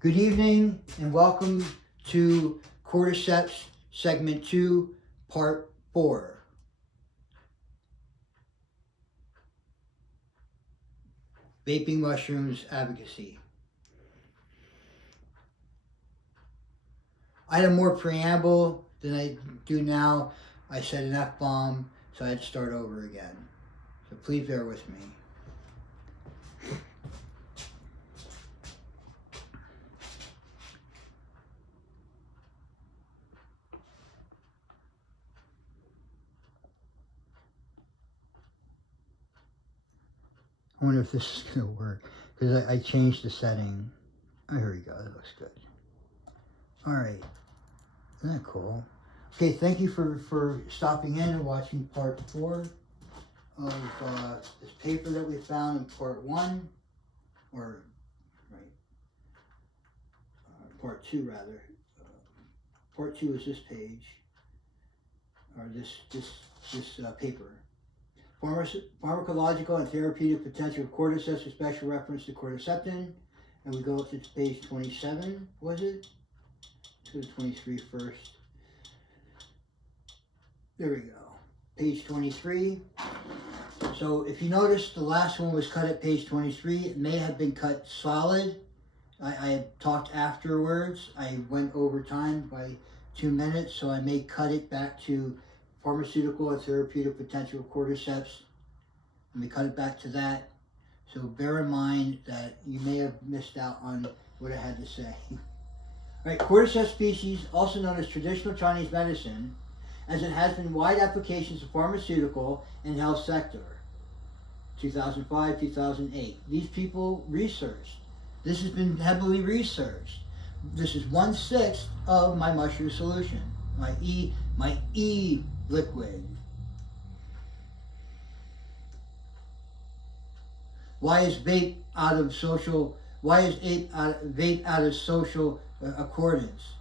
Good evening and welcome to Cordyceps Segment 2, Part 4. Vaping Mushrooms Advocacy. I had a more preamble than I do now. I said an F-bomb, so I had to start over again. So please bear with me. I wonder if this is going to work, because I changed the setting. Oh, here we go. That looks good. All right. Isn't that cool? Okay, thank you for stopping in and watching Part 4 of this paper that we found in Part 1, or Part 2 rather. Part 2 is this page, or this paper. Pharmacological and therapeutic potential of cordyceps with special reference to cordycepin. And we go up to page 27, was it? Let's go to 23 first. There we go. Page 23. So if you notice, the last one was cut at page 23. It may have been cut solid. I had talked afterwards. I went over time by 2 minutes, so I may cut it back to pharmaceutical and therapeutic potential of cordyceps. Let me cut it back to that. So bear in mind that you may have missed out on what I had to say. All right, cordyceps species, also known as traditional Chinese medicine, as it has been wide applications of pharmaceutical and health sector. 2005, 2008. These people researched. This has been heavily researched. This is 1/6 of my mushroom solution, my E liquid. Why is vape out of social? Why is vape out of social accordance?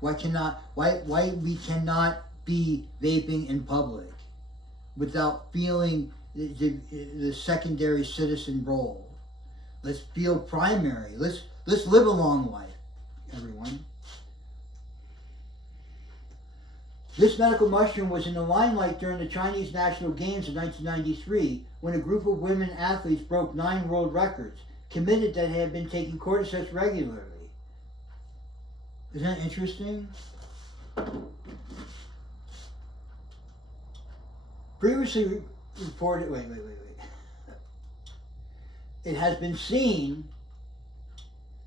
Why we cannot be vaping in public without feeling the secondary citizen role? Let's feel primary. Let's live a long life, everyone. This medical mushroom was in the limelight during the Chinese National Games in 1993 when a group of women athletes broke 9 world records, committed that they had been taking cordyceps regularly. Isn't that interesting? Previously reported, wait. It has been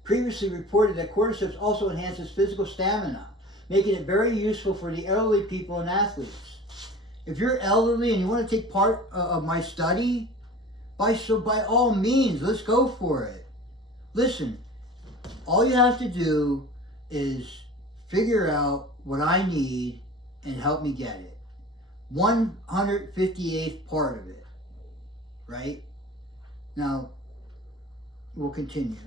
previously reported that cordyceps also enhances physical stamina, making it very useful for the elderly people and athletes. If you're elderly and you want to take part of my study, by all means, let's go for it. Listen, all you have to do is figure out what I need and help me get it. 158th part of it, right? Now, we'll continue.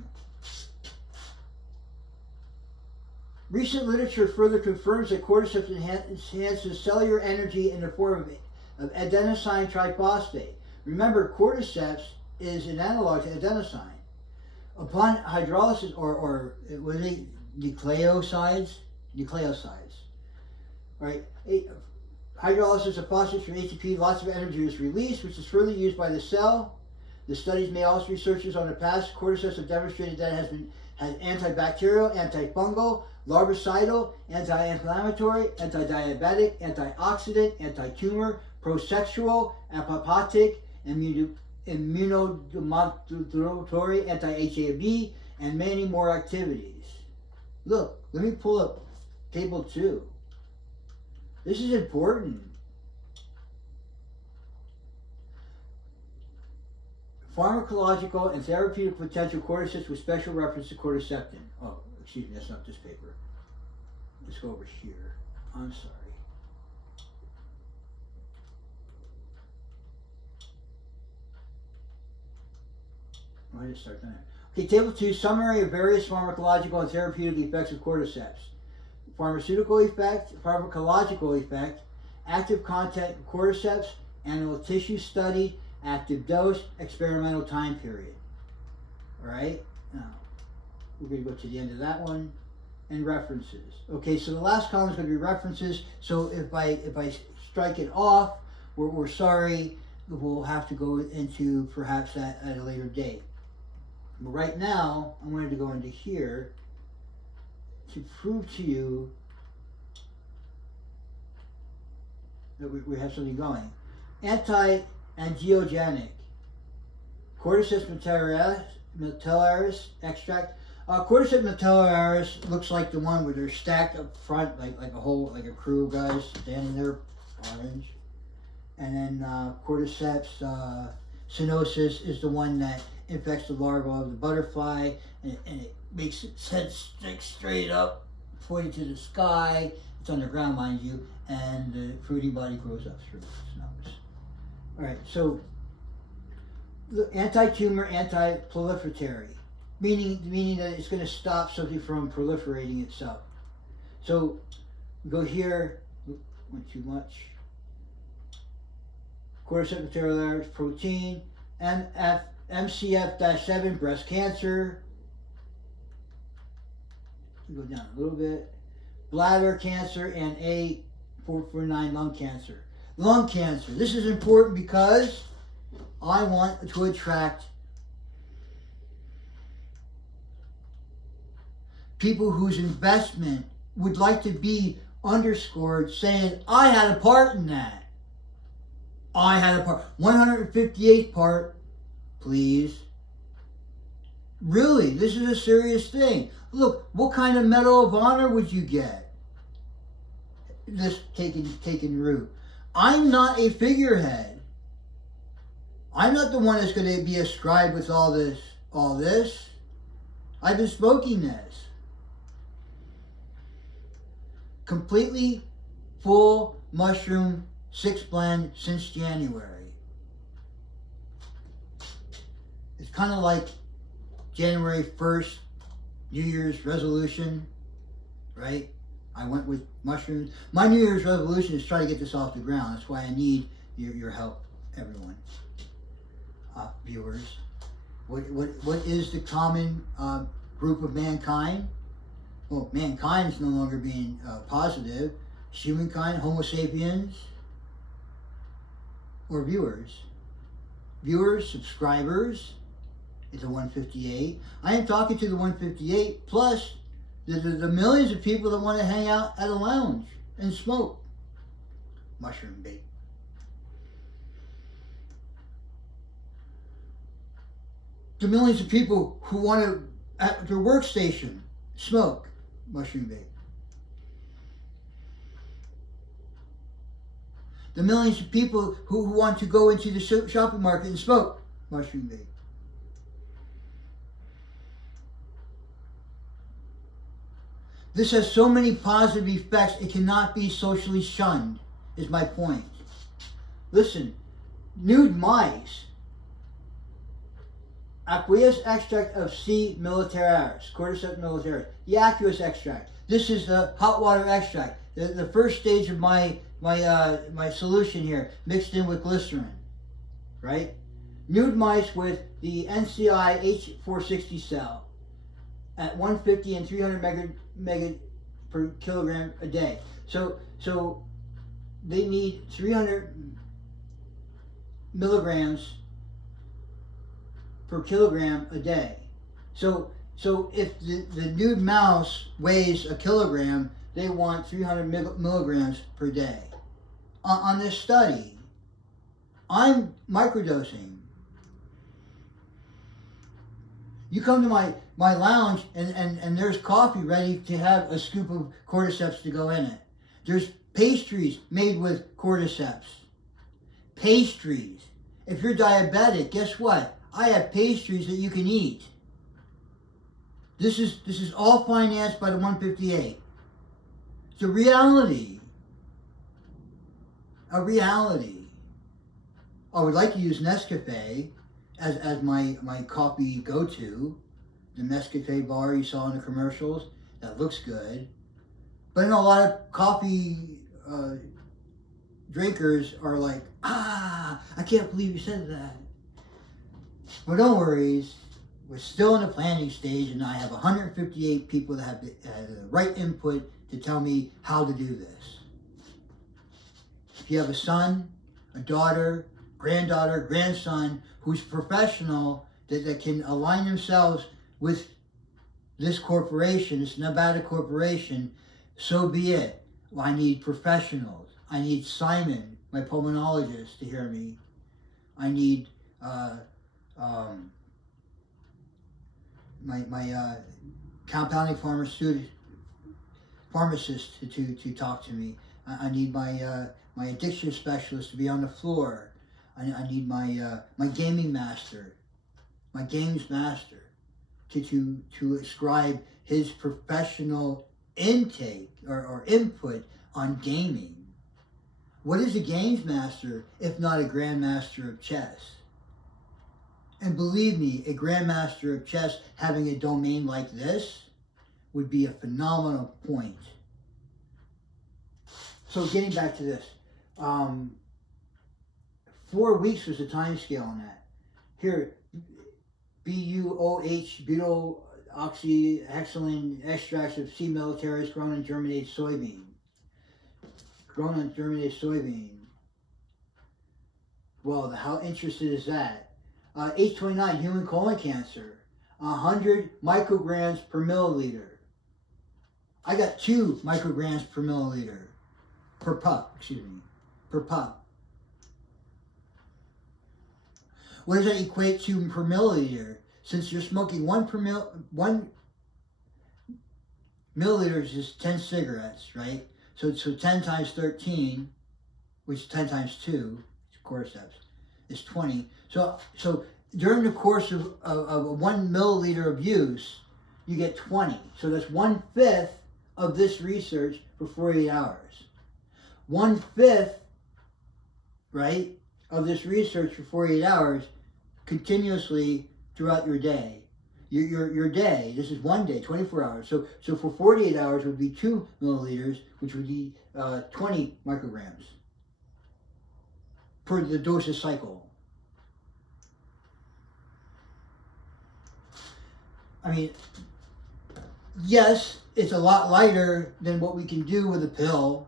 Recent literature further confirms that cordyceps enhances cellular energy in the form of adenosine triphosphate. Remember, cordyceps is an analog to adenosine. Upon hydrolysis, or what are they? Nucleosides. Right? Hydrolysis of phosphate from ATP, lots of energy is released, which is further used by the cell. The studies made also researchers on the past cordyceps have demonstrated that it has antibacterial, antifungal, larvicidal, anti-inflammatory, anti-diabetic, antioxidant, anti-tumor, prosexual, apoptotic, immunomodulatory, anti-HIV, and many more activities. Look, let me pull up table 2. This is important. Pharmacological and therapeutic potential cordyceps with special reference to cordycepin. Oh, excuse me, that's not this paper. Let's go over here. I'm sorry. Why did I start that? Okay, table 2, summary of various pharmacological and therapeutic effects of cordyceps. Pharmacological effect, active content of cordyceps, animal tissue study, active dose, experimental time period. All right? Now, we're going to go to the end of that one. And references. Okay, so the last column is going to be references. So if I strike it off, we're sorry. We'll have to go into perhaps that at a later date. But right now, I'm going to go into here to prove to you that we have something going. Anti-angiogenic. Cordyceps militaris extract. Cordyceps militaris looks like the one where they're stacked up front, like a crew of guys standing there, orange. And then Cordyceps sinosus is the one that infects the larva of the butterfly, and it makes its head stick straight up, pointing to the sky. It's on the ground, mind you, and the fruiting body grows up through its nose. All right, so anti-tumor, anti-proliferatory, meaning that it's going to stop something from proliferating itself. So go here, went too much. Cordyceps militaris protein, MCF-7 breast cancer. Go down a little bit. Bladder cancer and A449 lung cancer. Lung cancer. This is important because I want to attract people whose investment would like to be underscored, saying, I had a part in that. I had a part. 158th part, please. Really, this is a serious thing. Look, what kind of Medal of Honor would you get? This taking root. I'm not a figurehead. I'm not the one that's going to be ascribed with all this. I've been smoking this. Completely full mushroom 6 blend since January. It's kind of like January 1st, New Year's resolution, right? I went with mushrooms. My New Year's resolution is try to get this off the ground. That's why I need your help, everyone. Viewers. What is the common group of mankind? Well, mankind is no longer being positive. Humankind, Homo sapiens, or viewers. Viewers, subscribers, is a 158. I am talking to the 158 plus the millions of people that want to hang out at a lounge and smoke mushroom vape. The millions of people who want to, at their workstation, smoke mushroom vape. The millions of people who want to go into the shopping market and smoke mushroom vape. This has so many positive effects, it cannot be socially shunned, is my point. Listen, Nude mice, Aqueous extract of C. militaris, Cordyceps militaris, the Aqueous extract. This is the hot water extract, the first stage of my solution here, mixed in with glycerin, right? Nude mice with the NCI H460 cell at 150 and 300 mega per kilogram a day. So they need 300 milligrams per kilogram a day. So if the nude mouse weighs a kilogram, they want 300 milligrams per day. On this study, I'm microdosing. You come to my lounge and there's coffee ready to have a scoop of cordyceps to go in it. There's pastries made with cordyceps. Pastries. If you're diabetic, guess what? I have pastries that you can eat. This is all financed by the 158. It's a reality. A reality. I would like to use Nescafe as my coffee go-to. The Nescafe bar you saw in the commercials, that looks good. But I know a lot of coffee drinkers are like, I can't believe you said that. But don't worry, we're still in the planning stage, and I have 158 people that have the right input to tell me how to do this. If you have a son, a daughter, granddaughter, grandson who's professional that can align themselves with this corporation, this Nevada corporation, so be it. Well, I need professionals. I need Simon, my pulmonologist, to hear me. I need my compounding pharmacist to talk to me. I need my addiction specialist to be on the floor. I need my gaming master, my games master, to ascribe his professional intake or input on gaming. What is a games master if not a grandmaster of chess? And believe me, a grandmaster of chess having a domain like this would be a phenomenal point. So getting back to this, 4 weeks was the time scale on that. Here, BuOH, butyloxyhexylene extracts of C. militaris grown on germinated soybean. Grown on germinated soybean. Well, how interesting is that? H29, human colon cancer, 100 micrograms per milliliter. I got 2 micrograms per milliliter, per pup. What does that equate to per milliliter? Since you're smoking 1 milliliter is just 10 cigarettes, right? So 10 times 13, which is 10 times 2, cordyceps, is 20. So during the course of 1 milliliter of use, you get 20. So that's 1/5 of this research for 48 hours. 1/5, right, of this research for 48 hours continuously throughout your day. Your day, this is 1 day, 24 hours. So for 48 hours would be 2 milliliters, which would be 20 micrograms per the dosage cycle. I mean, yes, it's a lot lighter than what we can do with a pill,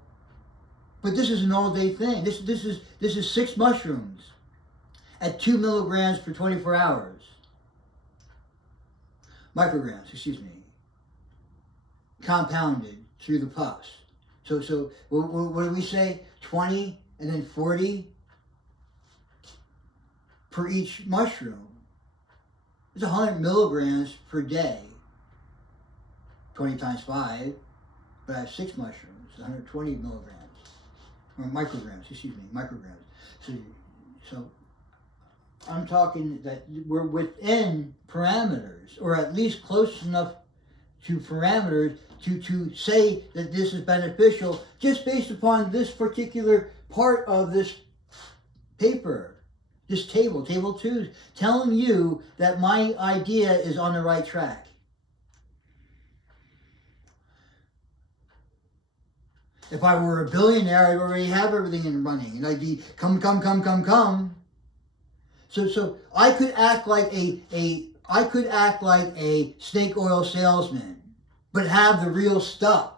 but this is an all-day thing. This is 6 mushrooms at 2 milligrams per 24 hours. Micrograms, excuse me. Compounded through the puffs. So what do we say? 20 and then 40 per each mushroom. It's 100 milligrams per day. 20 times 5, but I have 6 mushrooms, 120 milligrams. Or micrograms, excuse me, micrograms. So I'm talking that we're within parameters, or at least close enough to parameters to say that this is beneficial just based upon this particular part of this paper. This table 2, telling you that my idea is on the right track. If I were a billionaire, I'd already have everything in running, and I'd be come. So I could act like a snake oil salesman, but have the real stuff.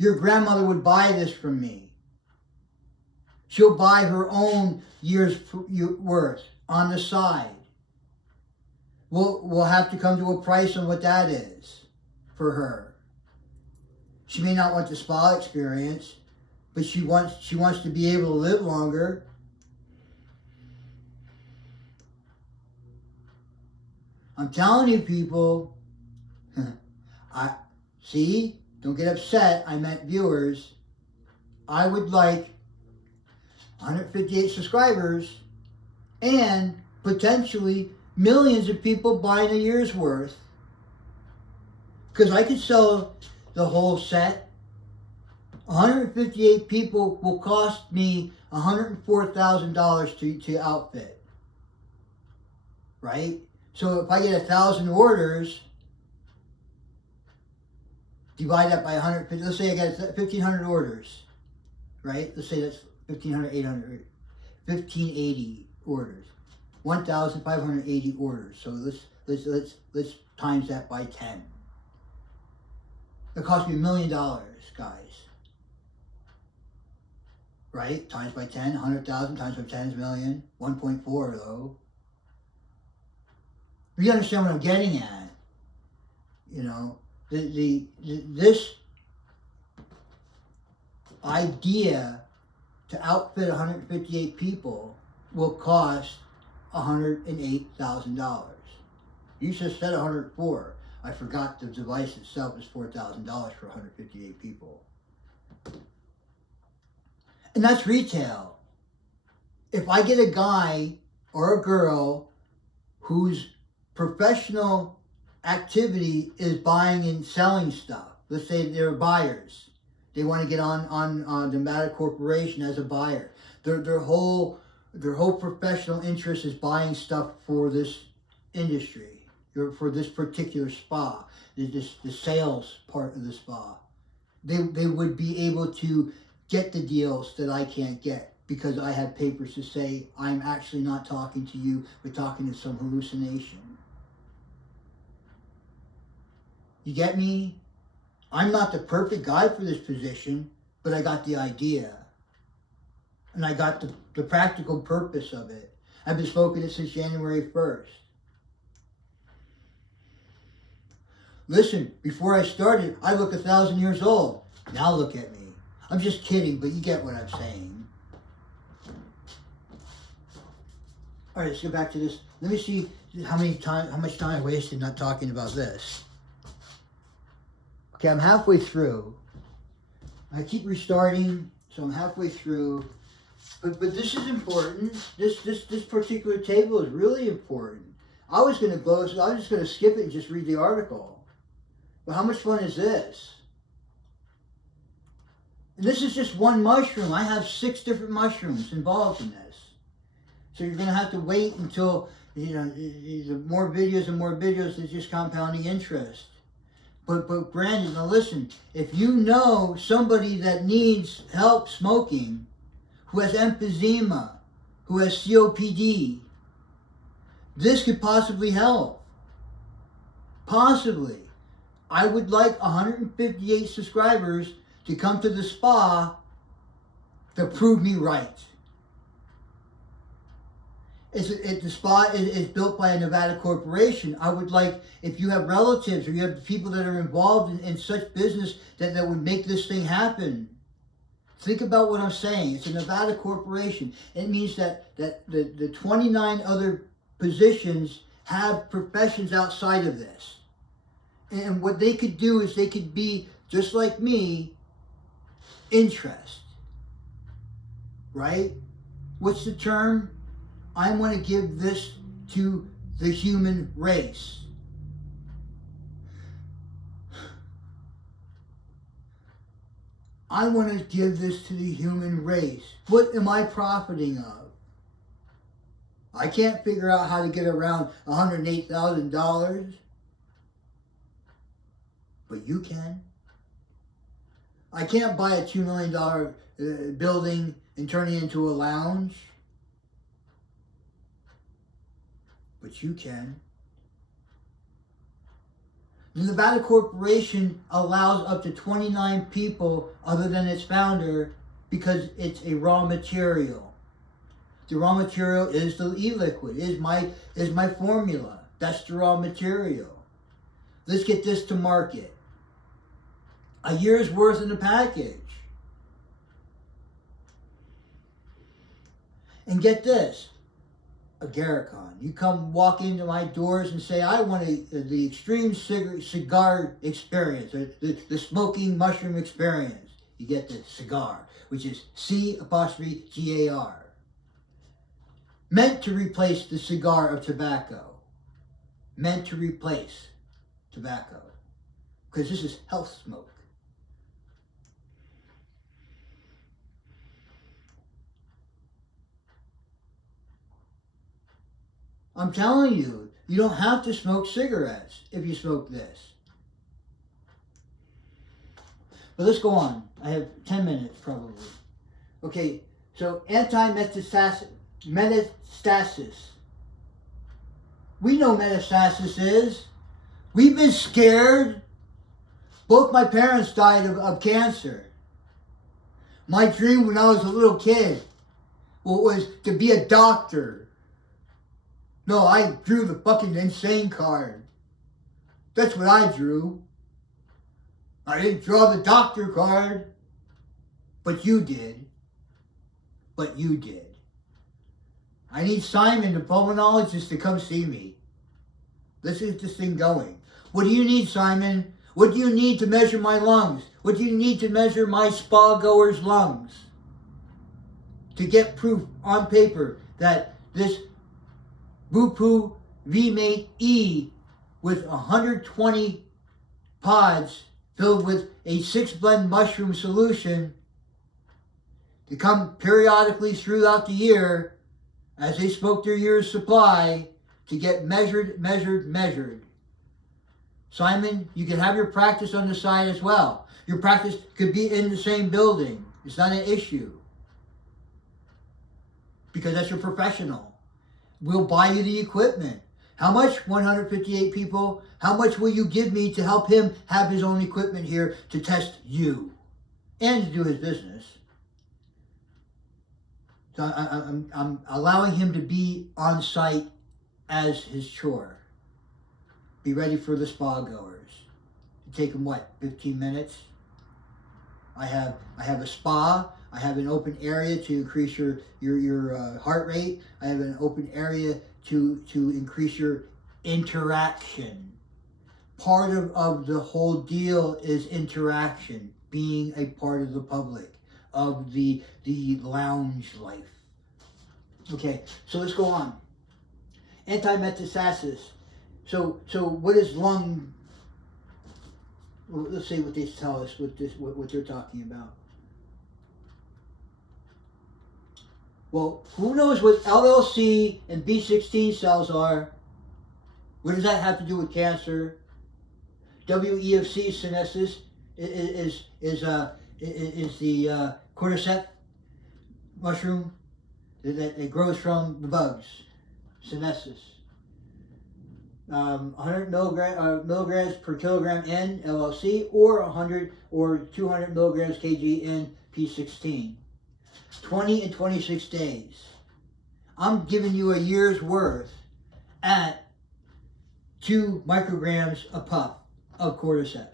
Your grandmother would buy this from me. She'll buy her own year's worth on the side. We'll have to come to a price on what that is for her. She may not want the spa experience, but she wants to be able to live longer. I'm telling you, people. Don't get upset. I meant viewers. I would like 158 subscribers and potentially millions of people buying a year's worth. Because I could sell the whole set. 158 people will cost me $104,000 to outfit. Right? So if I get 1,000 orders, divide that by 150, let's say I got 1,500 orders, right? Let's say that's 1,500, 800. 1580 orders. 1,580 orders. So let's times that by 10. It cost me $1 million, guys. Right? Times by 10, 100,000 times by 10 is a million. 1.4 though. You understand what I'm getting at? You know, this idea to outfit 158 people will cost $108,000. You just said 104. I forgot the device itself is $4,000 for 158 people. And that's retail. If I get a guy or a girl whose professional activity is buying and selling stuff, let's say they're buyers. They want to get on the Meta Corporation as a buyer. Their whole professional interest is buying stuff for this industry, for this particular spa, the sales part of the spa. They would be able to get the deals that I can't get because I have papers to say I'm actually not talking to you, but talking to some hallucination. You get me? I'm not the perfect guy for this position, but I got the idea. And I got the practical purpose of it. I've been smoking it since January 1st. Listen, before I started, I look 1,000 years old. Now look at me. I'm just kidding, but you get what I'm saying. All right, let's go back to this. Let me see how much time I wasted not talking about this. Okay, I'm halfway through. I keep restarting, so I'm halfway through. But this is important. This particular table is really important. I was going to go, so I was just going to skip it and just read the article. But how much fun is this? And this is just one mushroom. I have 6 different mushrooms involved in this. So you're going to have to wait until, you know, more videos and more videos. It's just compounding interest. But Brandon, now listen, if you know somebody that needs help smoking, who has emphysema, who has COPD, this could possibly help. Possibly. I would like 158 subscribers to come to the spa to prove me right. The spa is built by a Nevada corporation. I would like, if you have relatives or you have people that are involved in such business that would make this thing happen. Think about what I'm saying. It's a Nevada corporation. It means that the 29 other positions have professions outside of this. And what they could do is they could be, just like me, interest. Right? What's the term? I want to give this to the human race. I want to give this to the human race. What am I profiting of? I can't figure out how to get around $108,000. But you can. I can't buy a $2 million building and turn it into a lounge. But you can. The Nevada Corporation allows up to 29 people other than its founder because it's a raw material. The raw material is the e-liquid, is my formula. That's the raw material. Let's get this to market. A year's worth in the package. And get this. A Garricon. You come walk into my doors and say, I want the extreme cigar experience, or the smoking mushroom experience. You get the cigar, which is C''GAR. Meant to replace the cigar of tobacco. Meant to replace tobacco. Because this is health smoke. I'm telling you, you don't have to smoke cigarettes if you smoke this. But let's go on. I have 10 minutes probably. Okay, so anti-metastatic Metastasis. We know metastasis is. We've been scared. Both my parents died of cancer. My dream when I was a little kid was to be a doctor. No, I drew the fucking insane card. That's what I drew. I didn't draw the doctor card. But you did. But you did. I need Simon, the pulmonologist, to come see me. Let's get this thing going. What do you need, Simon? What do you need to measure my lungs? What do you need to measure my spa goer's lungs? To get proof on paper that this BuOH V-Mate E with 120 pods filled with a 6-blend mushroom solution to come periodically throughout the year as they smoke their year's supply to get measured. Simon, you can have your practice on the side as well. Your practice could be in the same building. It's not an issue. Because that's your professional. We'll buy you the equipment. How much? 158 people. How much will you give me to help him have his own equipment here to test you and to do his business? So I'm allowing him to be on site as his chore. Be ready for the spa goers. It take them what, 15 minutes? I have a spa. I have an open area to increase your heart rate. I have an open area to increase your interaction. Part of the whole deal is interaction, being a part of the public, of the lounge life. Okay, so let's go on. Anti-metastasis. So what is lung? Well, let's see what they tell us. What they're talking about. Well, who knows what LLC and B16 cells are? What does that have to do with cancer? WEFC senescence is the cordyceps mushroom that grows from the bugs. Senescence. 100 milligrams per kilogram N LLC or 100 or 200 milligrams kg N P16. 20 and 26 days. I'm giving you a year's worth at 2 micrograms a puff of cordyceps.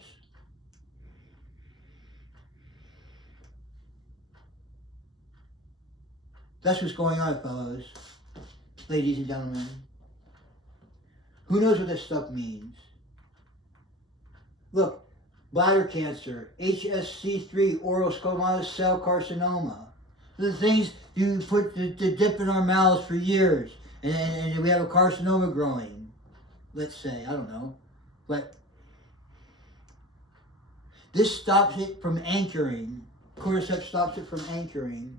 That's what's going on, fellows, ladies and gentlemen. Who knows what this stuff means? Look, bladder cancer, HSC3, oral squamous cell carcinoma. The things you put to dip in our mouths for years, and we have a carcinoma growing, let's say, I don't know. But this stops it from anchoring. Cordyceps stops it from anchoring.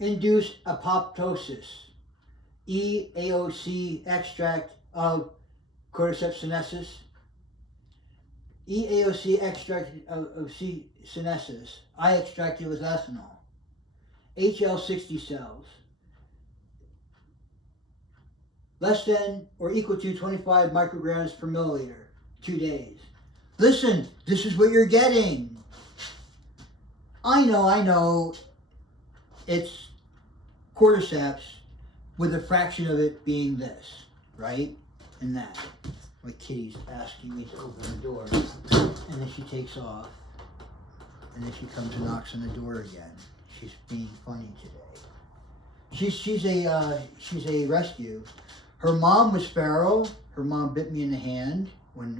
Induced apoptosis. EAOC extract of Cordyceps sinensis. EAOC extract of C. sinensis. I extracted with ethanol. HL60 cells. Less than or equal to 25 micrograms per milliliter. 2 days. Listen, this is what you're getting. I know. It's cordyceps with a fraction of it being this, right? And that. My kitty's asking me to open the door. And then she takes off. And then she comes and knocks on the door again. She's being funny today. She's a rescue. Her mom was feral. Her mom bit me in the hand when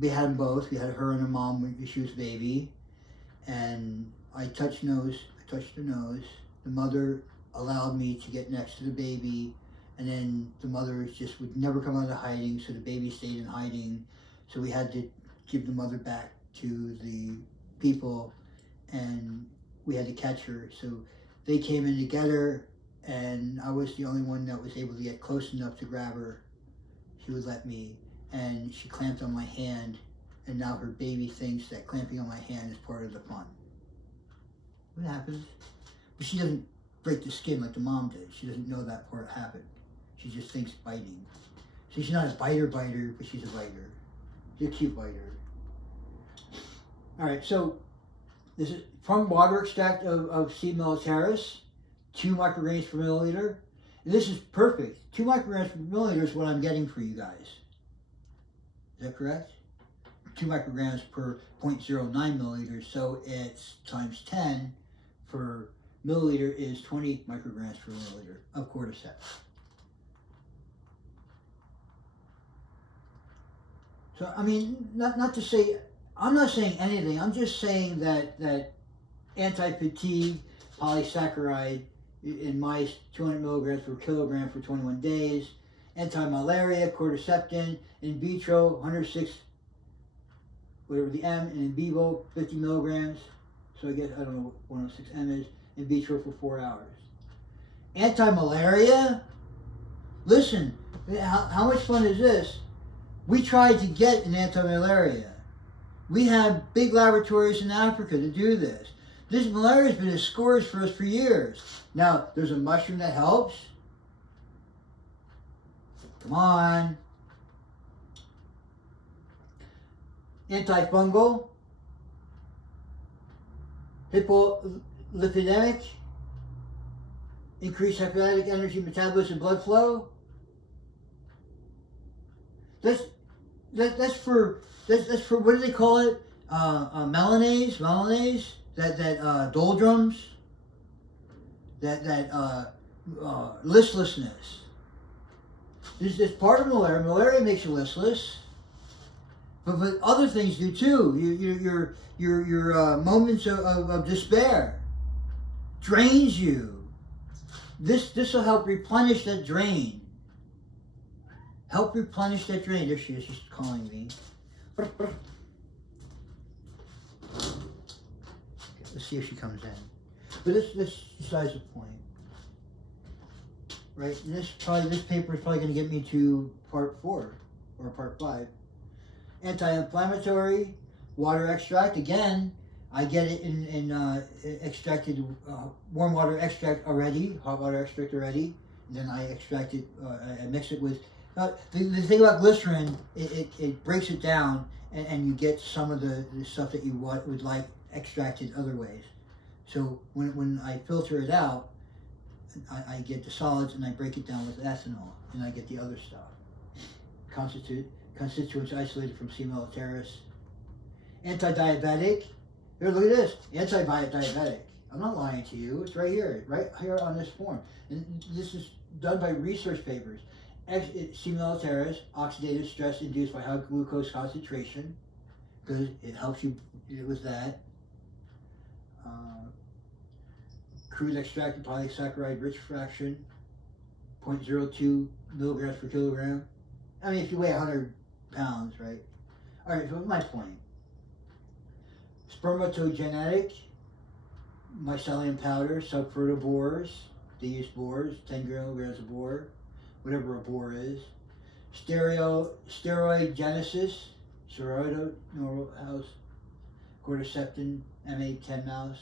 we had them both. We had her and her mom when she was a baby. And I touched her nose. The mother allowed me to get next to the baby, and then the mother just would never come out of hiding, so the baby stayed in hiding. So we had to give the mother back to the people, and we had to catch her. So they came in together, and I was the only one that was able to get close enough to grab her. She would let me, and she clamped on my hand, and now her baby thinks that clamping on my hand is part of the fun. What happens? But she doesn't break the skin like the mom did. She doesn't know that part happened. She just thinks biting. So she's not a biter, but she's a biter. She's a cute biter. All right, so this is from water extract of C. militaris, 2 micrograms per milliliter. And this is perfect. 2 micrograms per milliliter is what I'm getting for you guys. Is that correct? 2 micrograms per 0.09 milliliters, so it's times 10 per milliliter is 20 micrograms per milliliter of cordyceps. So, I mean, not to say, I'm not saying anything, I'm just saying that anti-fatigue polysaccharide in mice, 200 milligrams per kilogram for 21 days, anti-malaria, cordycepin, in vitro, 106, whatever the M, and in vivo, 50 milligrams, so I guess, I don't know what 106 M is, in vitro for 4 hours. Anti-malaria? Listen, how much fun is this? We tried to get an anti-malaria. We have big laboratories in Africa to do this. This malaria has been a scourge for us for years. Now, there's a mushroom that helps. Come on. Antifungal. Hypolipidemic. Increase hepatic energy metabolism and blood flow. That's for what do they call it? Melanase, that doldrums, that listlessness. This is part of malaria. Malaria makes you listless, but other things do too. Your moments of despair drains you. This will help replenish that drain. Help replenish that drain. There she is. She's calling me. Okay, let's see if she comes in. But this decides the point, right? And this paper is probably going to get me to part 4 or part 5. Anti-inflammatory, water extract. Again, I get it in extracted warm water extract already, hot water extract already. And then I extract it. I mix it with. The thing about glycerin, it breaks it down, and you get some of the stuff that you would like extracted other ways. So when I filter it out, I get the solids and I break it down with ethanol, and I get the other stuff. Constituents isolated from C. militaris. Anti-diabetic. Here, look at this. Anti-diabetic. I'm not lying to you. It's right here on this form. And this is done by research papers. C. militaris, oxidative stress induced by high glucose concentration, because it helps you with that. Crude extracted polysaccharide rich fraction, 0.02 milligrams per kilogram. I mean, if you weigh 100 pounds, right? All right, so what's my point? Spermatogenetic, mycelium powder, subfertile bores. They use bores, 10 milligrams of bore, whatever a bore is. Steroid genesis, steroid normal house, Cordycepin MA10 mouse.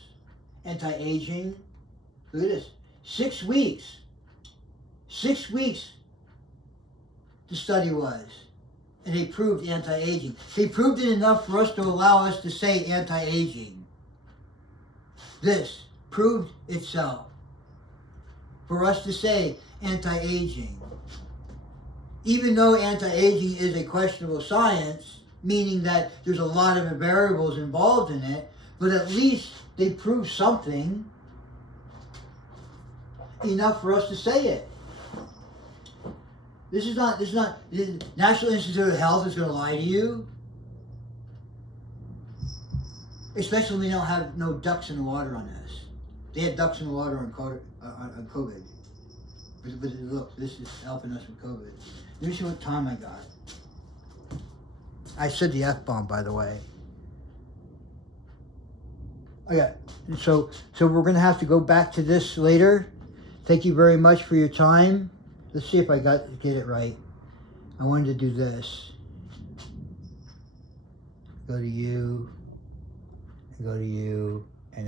Anti-aging, look at this, 6 weeks. 6 weeks the study was. And they proved anti-aging. They proved it enough for us to allow us to say anti-aging. This proved itself for us to say anti-aging. Even though anti-aging is a questionable science, meaning that there's a lot of variables involved in it, but at least they proved something enough for us to say it. This is not, the National Institute of Health is going to lie to you. Especially when they don't have no ducks in the water on this. They had ducks in the water on COVID. But look, this is helping us with COVID. Let me see what time I got. I said the F-bomb, by the way. Okay, so we're going to have to go back to this later. Thank you very much for your time. Let's see if I get it right. I wanted to do this. go to you, and go to you,